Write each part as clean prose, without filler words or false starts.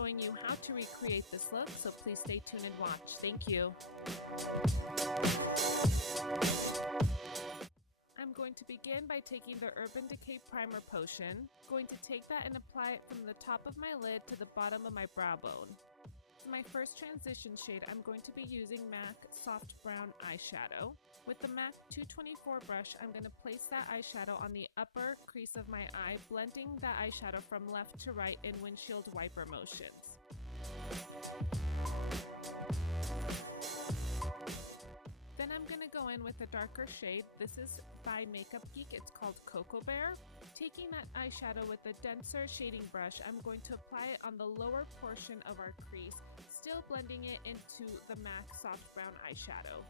showing you how to recreate this look, so please stay tuned and watch. Thank you. I'm going to begin by taking the Urban Decay Primer Potion. I'm going to take that and apply it from the top of my lid to the bottom of my brow bone. For my first transition shade, I'm going to be using MAC Soft Brown Eyeshadow. With the MAC 224 brush, I'm going to place that eyeshadow on the upper crease of my eye, blending that eyeshadow from left to right in windshield wiper motions. Then I'm going to go in with a darker shade. This is by Makeup Geek. It's called Coco Bear. Taking that eyeshadow with a denser shading brush, I'm going to apply it on the lower portion of our crease, still blending it into the MAC Soft Brown Eyeshadow.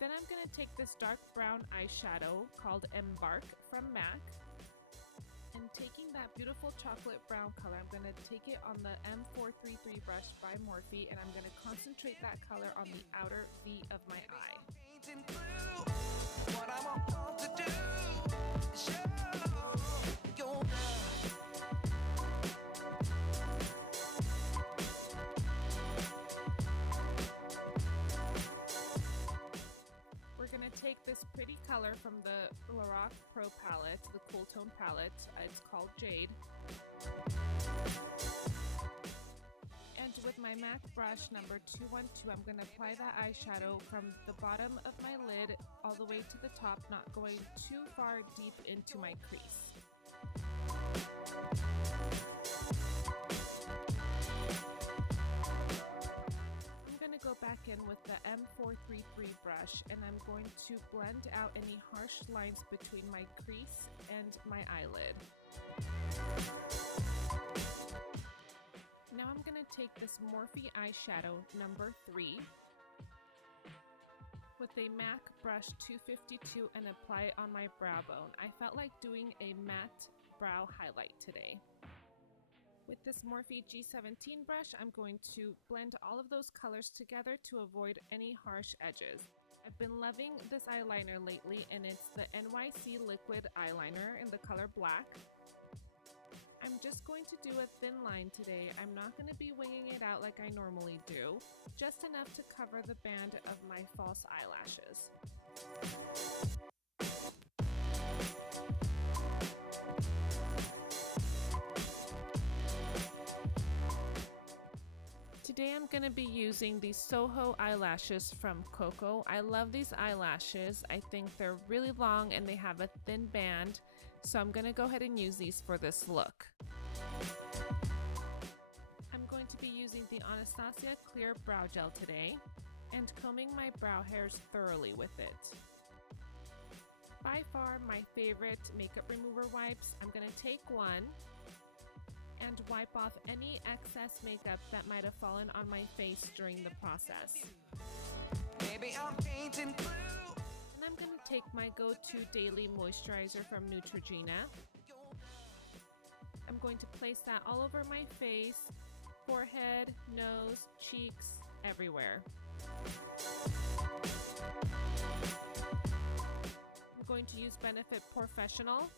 Then I'm going to take this dark brown eyeshadow called Embark from MAC, and taking that beautiful chocolate brown color, I'm going to take it on the M433 brush by Morphe, and I'm going to concentrate that color on the outer V of my eye. We're going to take this pretty color from the Lorac Pro palette, the Cool Tone palette. It's called Jade. And with my MAC brush number 212, I'm going to apply that eyeshadow from the bottom of my lid all the way to the top, not going too far deep into my crease. Go back in with the M433 brush, and I'm going to blend out any harsh lines between my crease and my eyelid. Now I'm going to take this Morphe eyeshadow number 3 with a MAC brush 252 and apply it on my brow bone. I felt like doing a matte brow highlight today. With this Morphe G17 brush, I'm going to blend all of those colors together to avoid any harsh edges. I've been loving this eyeliner lately, and it's the NYX Liquid Eyeliner in the color black. I'm just going to do a thin line today. I'm not going to be winging it out like I normally do, just enough to cover the band of my false eyelashes. Today I'm going to be using these Soho eyelashes from Coco. I love these eyelashes. I think they're really long and they have a thin band, so I'm going to go ahead and use these for this look. I'm going to be using the Anastasia Clear Brow Gel today and combing my brow hairs thoroughly with it. By far my favorite makeup remover wipes. I'm going to take one and wipe off any excess makeup that might have fallen on my face during the process. Maybe I'm painting blue. And I'm going to take my go-to daily moisturizer from Neutrogena. I'm going to place that all over my face, forehead, nose, cheeks, everywhere. I'm going to use Benefit Porefessional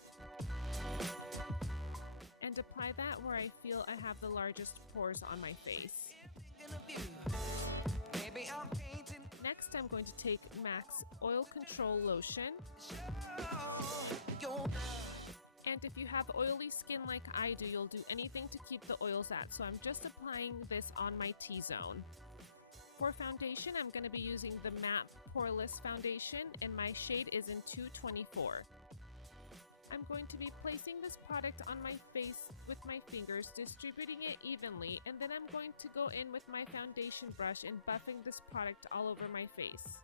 and apply that where I feel I have the largest pores on my face. Next, I'm going to take MAC's Oil Control Lotion. And if you have oily skin like I do, you'll do anything to keep the oils at, so I'm just applying this on my T-zone. For foundation, I'm going to be using the Matt Poless foundation, and my shade is in 224. I'm going to be placing this product on my face with my fingers, distributing it evenly, and then I'm going to go in with my foundation brush and buffing this product all over my face.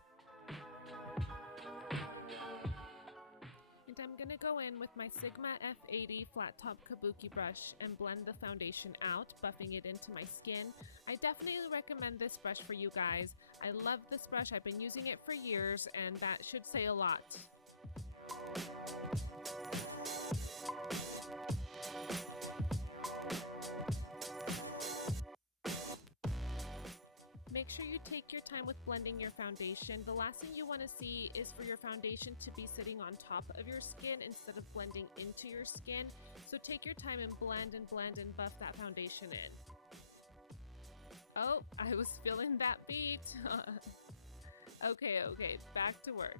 And I'm going to go in with my Sigma F80 flat top kabuki brush and blend the foundation out, buffing it into my skin. I definitely recommend this brush for you guys. I love this brush. I've been using it for years, and that should say a lot. Make sure you take your time with blending your foundation, the last thing you want to see is for your foundation to be sitting on top of your skin instead of blending into your skin. So take your time and blend and buff that foundation in. Oh, I was feeling that beat. Okay, back to work.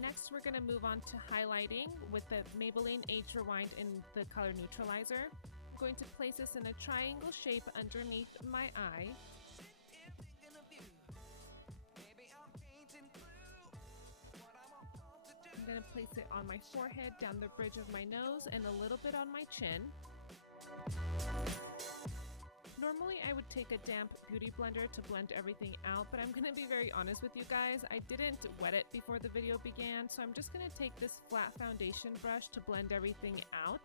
Next, we're going to move on to highlighting with the Maybelline Age Rewind in the color Neutralizer. I'm going to place this in a triangle shape underneath my eye. I'm going to place it on my forehead, down the bridge of my nose, and a little bit on my chin. Normally I would take a damp beauty blender to blend everything out, but I'm going to be very honest with you guys. I didn't wet it before the video began, so I'm just going to take this flat foundation brush to blend everything out.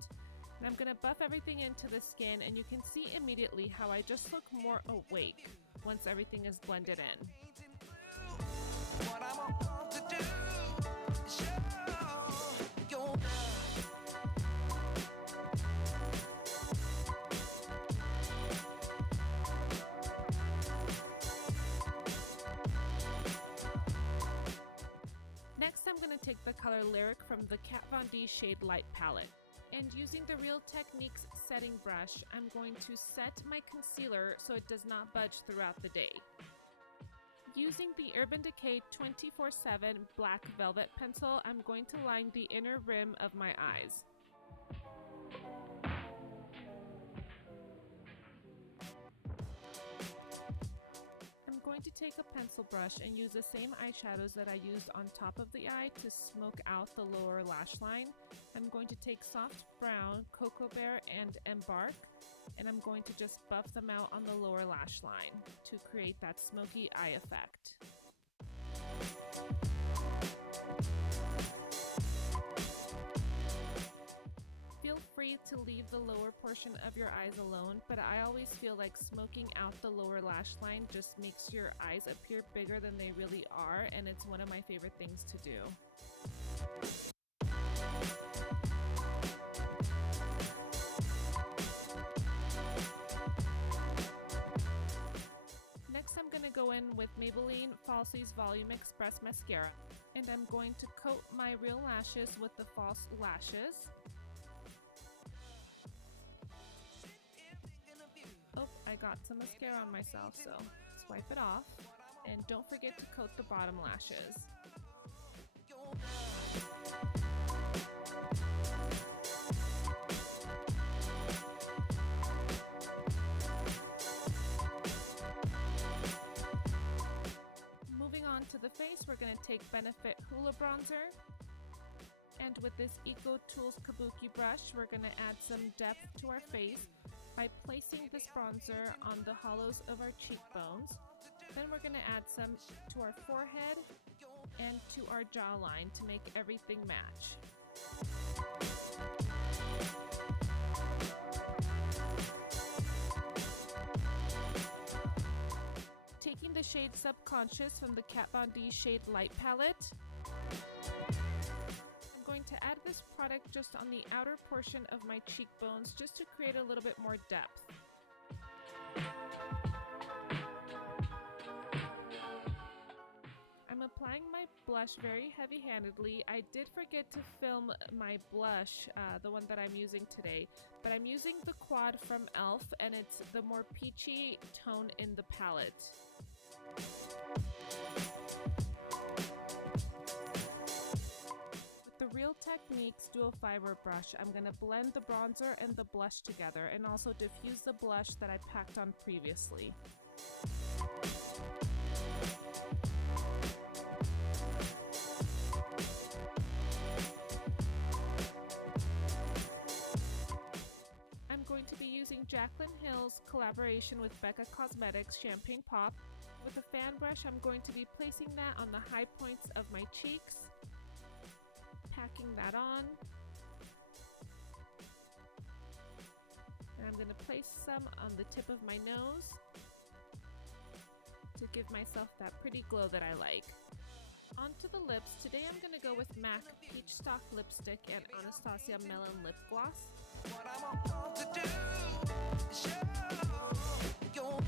And I'm going to buff everything into the skin, and you can see immediately how I just look more awake once everything is blended in. What I want to do is show your love. Next, I'm going to take the color Lyric from the Kat Von D Shade Light palette. And using the Real Techniques setting brush, I'm going to set my concealer so it does not budge throughout the day. Using the Urban Decay 24/7 Black Velvet Pencil, I'm going to line the inner rim of my eyes. I'm going to take a pencil brush and use the same eyeshadows that I used on top of the eye to smoke out the lower lash line. I'm going to take soft brown, Coco Bear, and Embark, and I'm going to just buff them out on the lower lash line to create that smoky eye effect. Feel free to leave the lower portion of your eyes alone, but I always feel like smoking out the lower lash line just makes your eyes appear bigger than they really are, and it's one of my favorite things to do. Next, I'm going to go in with Maybelline Falsies Volume Express Mascara, and I'm going to coat my real lashes with the false lashes. Oh, I got some mascara on myself, so swipe it off. And don't forget to coat the bottom lashes. Moving on to the face, we're going to take Benefit Hoola Bronzer. And with this Eco Tools Kabuki brush, we're going to add some depth to our face by placing this bronzer on the hollows of our cheekbones. Then we're going to add some to our forehead and to our jawline to make everything match. Taking the shade Subconcious from the Kat Von D Shade Light palette, I'm going to add this product just on the outer portion of my cheekbones just to create a little bit more depth. I'm applying my blush very heavy-handedly. I did forget to film my blush, the one that I'm using today, but I'm using the Quad from e.l.f. and it's the more peachy tone in the palette. With the Real Techniques Dual Fiber brush, I'm going to blend the bronzer and the blush together and also diffuse the blush that I packed on previously. I'm going to be using Jaclyn Hill's collaboration with Becca Cosmetics Champagne Pop. With a fan brush, I'm going to be placing that on the high points of my cheeks, packing that on, and I'm going to place some on the tip of my nose to give myself that pretty glow that I like. Onto the lips. Today I'm going to go with MAC Peach Stock Lipstick and Anastasia Melon Lip Gloss. What I'm about to do is show your love.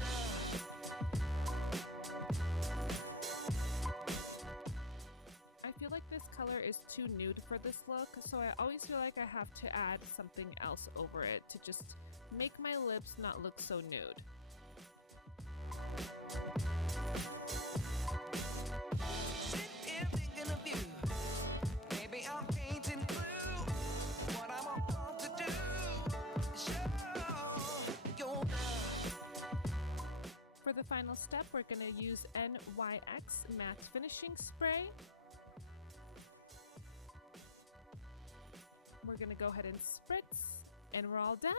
I feel like this color is too nude for this look, so I always feel like I have to add something else over it to just make my lips not look so nude. Sit here thinking of you. Maybe I'm painting blue. What I'm about to do is show your love. For the final step, we're going to use NYX Matte Finishing Spray. We're going to go ahead and spritz, and we're all done.